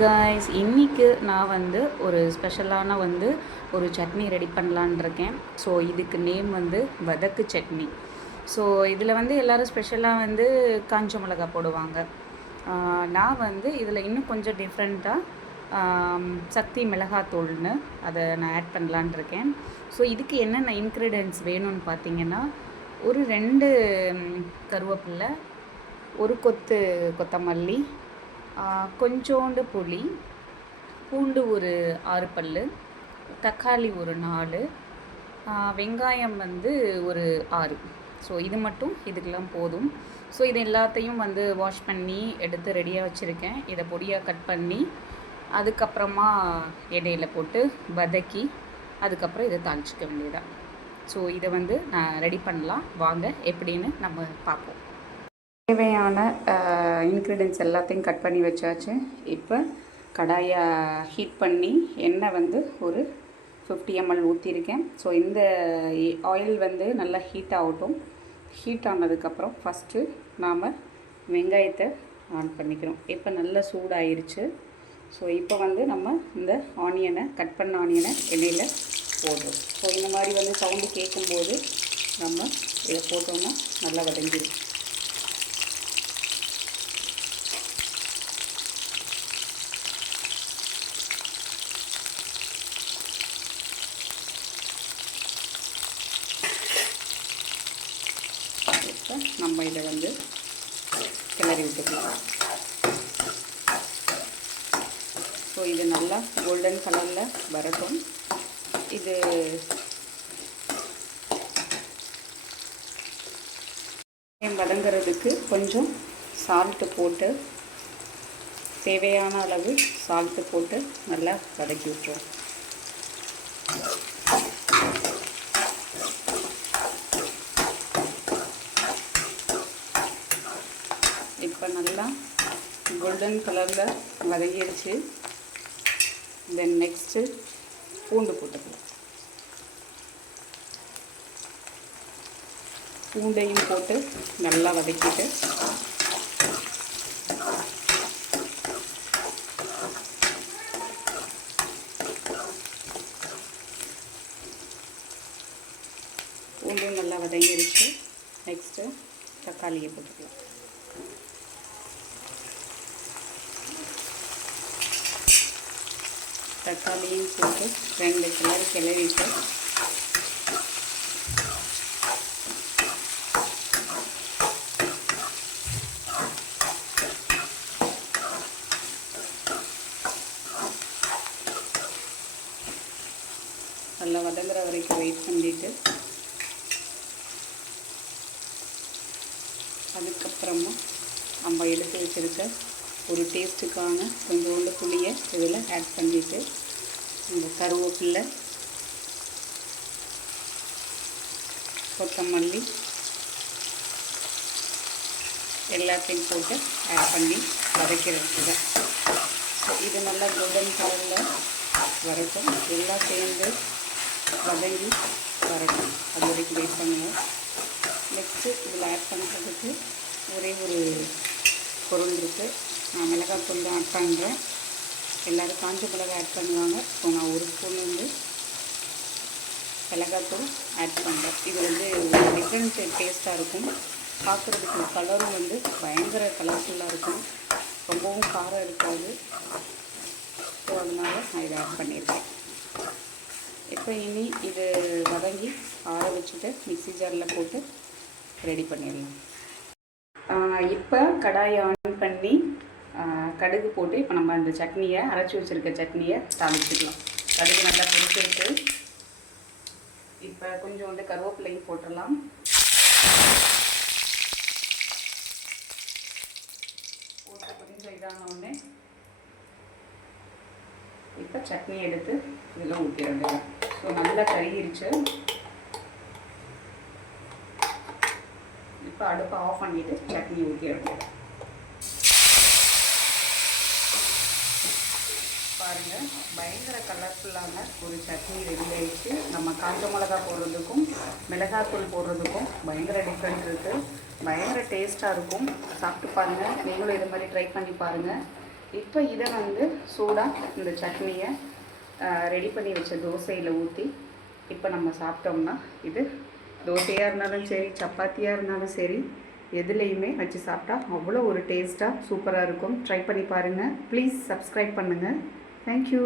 Guys இன்றைக்கி நான் வந்து ஒரு ஸ்பெஷலான ஒரு சட்னி ரெடி பண்ணலான் இருக்கேன். ஸோ இதுக்கு நேம் வதக்கு சட்னி. ஸோ இதில் எல்லோரும் ஸ்பெஷலாக காஞ்ச மிளகா போடுவாங்க. நான் இதில் இன்னும் கொஞ்சம் டிஃப்ரெண்ட்டாக சக்தி மிளகாத்தூள்னு அதை நான் ஆட் பண்ணலான் இருக்கேன். ஸோ இதுக்கு என்னென்ன இன்க்ரீடியன்ட்ஸ் வேணும்னு பார்த்தீங்கன்னா, ஒரு 2 கருவேப்பிலை, ஒரு கொத்து கொத்தமல்லி, கொஞ்சோண்டு புளி, பூண்டு ஒரு 6 பல், தக்காளி ஒரு 4, வெங்காயம் ஒரு 6. ஸோ இது மட்டும் இதுக்கெல்லாம் போதும். ஸோ இது எல்லாத்தையும் வாஷ் பண்ணி எடுத்து ரெடியாக வச்சுருக்கேன். இதை பொடியாக கட் பண்ணி அதுக்கப்புறமா எண்ணெயில் போட்டு வதக்கி அதுக்கப்புறம் இதை தாளிச்சிக்க வேண்டியதான். ஸோ இதை நான் ரெடி பண்ணலாம். வாங்க எப்படின்னு நம்ம பார்ப்போம். தேவையான இன்க்ரீடியன்ட்ஸ் எல்லாத்தையும் கட் பண்ணி வச்சாச்சு. இப்போ கடாயை ஹீட் பண்ணி எண்ணெய் ஒரு 50 ml ஊற்றிருக்கேன். ஸோ இந்த ஆயில் நல்லா ஹீட் ஆகட்டும். ஹீட் ஆனதுக்கப்புறம் ஃபஸ்ட்டு நாம் வெங்காயத்தை ஆன் பண்ணிக்கிறோம். இப்போ நல்லா சூடாயிருச்சு. ஸோ இப்போ நம்ம இந்த ஆனியனை கட் பண்ண ஆனியனை எண்ணெயில் போடுறோம். ஸோ இந்த மாதிரி சவுண்டு கேட்கும்போது நம்ம இதை போட்டோம்னா நல்லா வதங்கிடும். நம்ம இதை கிளறி விட்டுக்கலாம். ஸோ இது நல்லா கோல்டன் கலரில் வரட்டும். இது வதங்கிறதுக்கு கொஞ்சம் சால்ட்டு போட்டு, தேவையான அளவு சால்ட்டு போட்டு நல்லா வதக்கி விட்டுருவோம். இப்போ நல்லா கோல்டன் கலரில் வதங்கிடுச்சு. தென் நெக்ஸ்ட்டு பூண்டு போட்டுக்கலாம். பூண்டையும் போட்டு நல்லா வதக்கிட்டு பூண்டும் நல்லா வதங்கிடுச்சு. நெக்ஸ்ட்டு தக்காளியை போட்டுக்கலாம். தக்காளியும் போட்டு 2 கிளறிட்டு நல்லா வதங்குற வரைக்கும் வெயிட் பண்ணிட்டு அதுக்கப்புறமா நம்ம எடுத்து வச்சுருக்க ஒரு டேஸ்ட்டுக்கான கொஞ்சோண்டு புளியை இதில் ஆட் பண்ணிவிட்டு இந்த கருவேப்பிலை, கொத்தமல்லி எல்லாத்தையும் போட்டு ஆட் பண்ணி வதக்கிறது. இது நல்லா கோல்டன் கலரில் வரட்டும். எல்லாம் சேர்ந்து வதங்கி வரட்டும். அது வரைக்கும் வெயிட் பண்ணுவோம். நெக்ஸ்ட்டு இதில் ஆட் பண்ணுறதுக்கு ஒரே ஒரு பொருள் இருக்குது. நான் மிளகாத்தூள் தான் ஆட் பண்ணுறேன். எல்லோரும் காஞ்ச மிளகாய் ஆட் பண்ணுவாங்க. ஸோ நான் ஒரு ஸ்பூன் மிளகாத்தூள் ஆட் பண்ணுறேன். இது ஒரு டிஃப்ரெண்ட் டேஸ்ட்டாக இருக்கும். பார்க்குறதுக்கு கலரும் பயங்கர கலர்ஃபுல்லாக இருக்கும். ரொம்பவும் காரம் இருக்காது. ஸோ அதனால் நான் இதை ஆட் பண்ணியிருக்கேன். இப்போ இனி இது வதங்கி ஆற வச்சுட்டு மிக்ஸி ஜாரில் போட்டு ரெடி பண்ணிடலாம். இப்போ கடாயை ஆன் பண்ணி கடுகு போட்டு இப்போ நம்ம அந்த சட்னியை அரைச்சி வச்சுருக்க சட்னியை தாளிச்சிக்கலாம். கடுகு நல்லா பொரிச்சிருக்கு. இப்போ கொஞ்சம் கருவேப்பிலையும் போட்டுடலாம். போட்டு கொஞ்சம் இதான உடனே இப்போ சட்னி எடுத்து இதில் ஊற்றிட வேண்டியது. ஸோ நல்லா கருகிருச்சு. இப்போ அடுப்பை ஆஃப் பண்ணிவிட்டு சட்னி ஊற்றிட வேண்டியது. பாருங்கள், பயங்கர கலர்ஃபுல்லான ஒரு சட்னி ரெடி ஆகிடுச்சு. நம்ம காஞ்ச மிளகா போடுறதுக்கும் மிளகாத்தூள் போடுறதுக்கும் பயங்கர டிஃப்ரெண்ட் இருக்குது. பயங்கர டேஸ்ட்டாக இருக்கும். சாப்பிட்டு பாருங்கள். நீங்களும் இது மாதிரி ட்ரை பண்ணி பாருங்கள். இப்போ இதை வந்து சூடாக இந்த சட்னியை ரெடி பண்ணி வச்ச தோசையில் ஊற்றி இப்போ நம்ம சாப்பிட்டோம்னா இது தோசையாக இருந்தாலும் சரி சப்பாத்தியாக இருந்தாலும் சரி எதுலேயுமே வச்சு சாப்பிட்டா அவ்வளோ ஒரு டேஸ்ட்டாக சூப்பராக இருக்கும். ட்ரை பண்ணி பாருங்கள். ப்ளீஸ் சப்ஸ்கிரைப் பண்ணுங்கள். தேங்க்யூ.